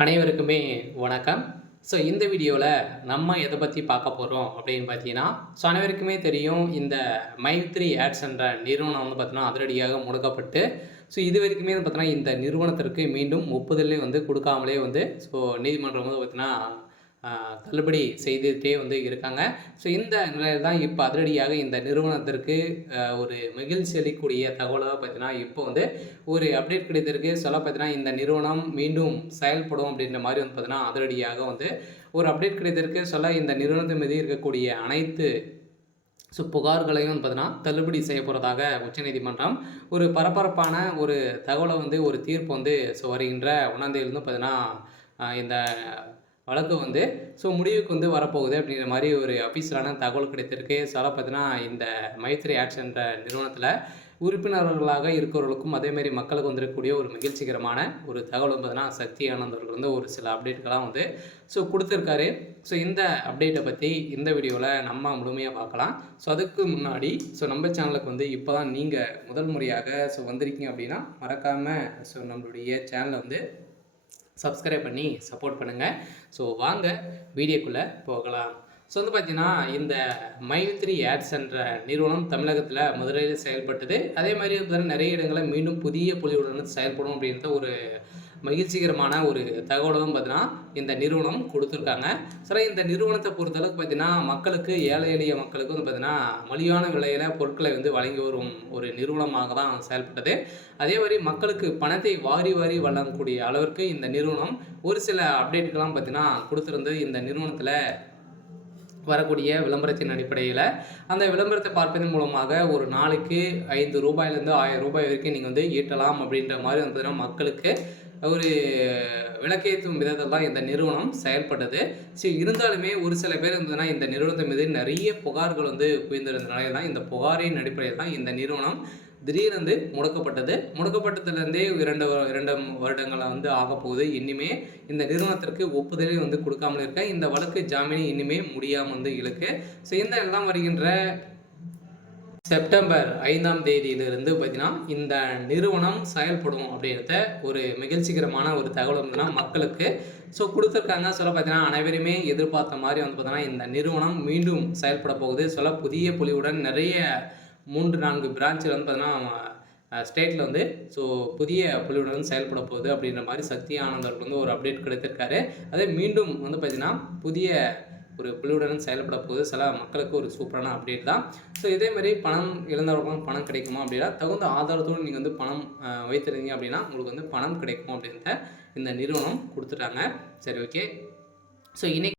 அனைவருக்குமே வணக்கம். இந்த வீடியோல நம்ம எத பத்தி பார்க்க போறோம் அப்படின்னு பார்த்தீங்கன்னா, அனைவருக்குமே தெரியும் இந்த மைத்ரி ஆட்ஸ் என்ற நிறுவனம் வந்து பார்த்தீங்கன்னா, அதிரடியாக முடக்கப்பட்டு, இதுவரைக்குமே வந்து பார்த்தீங்கன்னா, இந்த நிறுவனத்திற்கு மீண்டும் ஒப்புதலே வந்து குடுக்காமலே வந்து நீதிமன்றம் வந்து பார்த்தீங்கன்னா, தள்ளுபடி செய்துட்டே வந்து இருக்காங்க. இந்த நிலையில தான் இப்ப அதிரடியாக இந்த நிறுவனத்திற்கு ஒரு மகிழ்ச்சி அளிக்கக்கூடிய தகவலா பார்த்தீங்கன்னா, இப்போ வந்து ஒரு அப்டேட் கிடைத்திருக்கு. சொல்ல பார்த்தீங்கன்னா, இந்த நிறுவனம் மீண்டும் செயல்படும் அப்படின்ற மாரி வந்து பார்த்தீங்கன்னா, அதிரடியாக வந்து ஒரு அப்டேட் கிடைத்திருக்கு. இந்த நிறுவனத்தின் மீது இருக்கக்கூடிய அனைத்து புகார்களையும் வந்து பார்த்தீங்கன்னா, தள்ளுபடி செய்ய போறதாக உச்சநீதிமன்றம் ஒரு பரபரப்பான ஒரு தகவல வந்து ஒரு தீர்ப்பு வந்து வருகின்ற 1ஆம் தேதியிலிருந்து பார்த்தீங்கன்னா, இந்த வழக்கு வந்து முடிவுக்கு வந்து வரப்போகுது அப்படிங்கிற மாரி ஒரு அஃபிஷியலான தகவல் கிடைத்திருக்கு. பார்த்தீங்கன்னா, இந்த மைத்ரி ஆட்ஸ் என்ற நிறுவனத்தில உறுப்பினர்களாக இருக்கிறவர்களுக்கும், அதேமாரி மக்களுக்கு வந்திருக்கக்கூடிய ஒரு மகிழ்ச்சிகரமான ஒரு தகவல் வந்து பார்த்தீங்கன்னா, சக்தி ஆனந்த் அவர்கள் வந்து ஒரு சில அப்டேட்கள்லாம் வந்து குடுத்துருக்காரு. இந்த அப்டேட்ட பத்தி இந்த வீடியோல நம்ம முழுமையா பார்க்கலாம். அதுக்கு முன்னாடி நம்ம சேனலுக்கு வந்து இப்ப தான் நீங்க முதல் முறையாக வந்திருக்கீங்க அப்படின்னா, மறக்காம நம்மளுடைய சேனல வந்து சப்ஸ்கிரைப் பண்ணி சப்போர்ட் பண்ணுங்கள். வாங்க வீடியோக்குள்ளே போகலாம். வந்து பார்த்தீங்கன்னா, இந்த மைத்ரி ஆட்ஸ் என்ற நிறுவனம் தமிழகத்தில் மதுரையில் செயல்பட்டது. அதே மாதிரி வந்து நிறைய இடங்களில் மீண்டும் புதிய பொலிவுடன் செயல்படும் அப்படின்ற ஒரு மகிழ்ச்சிகரமான ஒரு தகவலும் பார்த்தீங்கன்னா, இந்த நிறுவனம் கொடுத்துருக்காங்க. இந்த நிறுவனத்தை பொறுத்தளவுக்கு பார்த்தீங்கன்னா, மக்களுக்கு ஏழை எளிய மக்களுக்கு வந்து பார்த்தீங்கன்னா, மலிவான விலையில பொருட்களை வந்து வழங்கி வரும் ஒரு நிறுவனமாக தான் செயல்பட்டது. அதே மாதிரி மக்களுக்கு பணத்தை வாரி வாரி வழங்கக்கூடிய அளவிற்கு இந்த நிறுவனம் ஒரு சில அப்டேட்கள்லாம் பார்த்தீங்கன்னா கொடுத்துருந்து இந்த நிறுவனத்தில் வரக்கூடிய விளம்பரத்தின் அடிப்படையில் அந்த விளம்பரத்தை பார்ப்பதன் மூலமாக ஒரு நாளைக்கு ரூ. 5லேருந்து ரூ. 1000 வரைக்கும் நீங்கள் வந்து ஈட்டலாம் அப்படின்ற மாதிரி வந்து மக்களுக்கு ஒரு விளக்கேற்றும் விதத்தில் தான் இந்த நிறுவனம் செயல்பட்டது. இருந்தாலுமே ஒரு சில பேர் இருந்ததுன்னா இந்த நிறுவனத்தின் மீது நிறைய புகார்கள் வந்து குவிந்திருந்த நிலையில் தான் இந்த புகாரின் அடிப்படையில் தான் இந்த நிறுவனம் திடீரென்று முடக்கப்பட்டது. முடக்கப்பட்டதுலேருந்தே 2 வருடங்கள வந்து ஆகப்போகுது. இனிமே இந்த நிறுவனத்திற்கு ஒப்புதலே வந்து கொடுக்காமல் இருக்க இந்த வழக்கு ஜாமீன் இனிமே முடியாமல் வந்து இழுக்கு. இந்த எல்லாம் வருகின்ற செப்டம்பர் 5ஆம் தேதியிலிருந்து பார்த்தீங்கன்னா, இந்த நிறுவனம் செயல்படும் அப்படின்றத ஒரு மகிழ்ச்சிகரமான ஒரு தகவல் வந்து மக்களுக்கு குடுத்துருக்காங்க. பார்த்தீங்கன்னா, அனைவருமே எதிர்பார்த்த மாரி வந்து பார்த்தீங்கன்னா, இந்த நிறுவனம் மீண்டும் செயல்பட போகுது. புதிய பொலிவுடன் நிறைய 3, 4 பிரான்ச்ல வந்து பார்த்தீங்கன்னா, ஸ்டேட்ல வந்து புதிய பொலிவுடன் செயல்பட போகுது அப்படின்ற மாரி சக்தி ஆனந்த் அவர்களுக்கு வந்து ஒரு அப்டேட் கிடைத்திருக்காரு. அதே மீண்டும் வந்து பார்த்தீங்கன்னா, புதிய ஒரு குழுவுடன் செயல்பட போகுது. மக்களுக்கு ஒரு சூப்பரான அப்டேட் தான். இதே மாதிரி பணம் இழந்தவர்களுக்கும் பணம் கிடைக்குமா அப்படின்னா, தகுந்த ஆதாரத்தோடு நீங்கள் வந்து பணம் வைத்திருந்தீங்க அப்படின்னா, உங்களுக்கு வந்து பணம் கிடைக்கும் அப்படின்றத இந்த நிறுவனம் குடுத்துட்டாங்க. சரி, ஓகே. இன்னைக்கு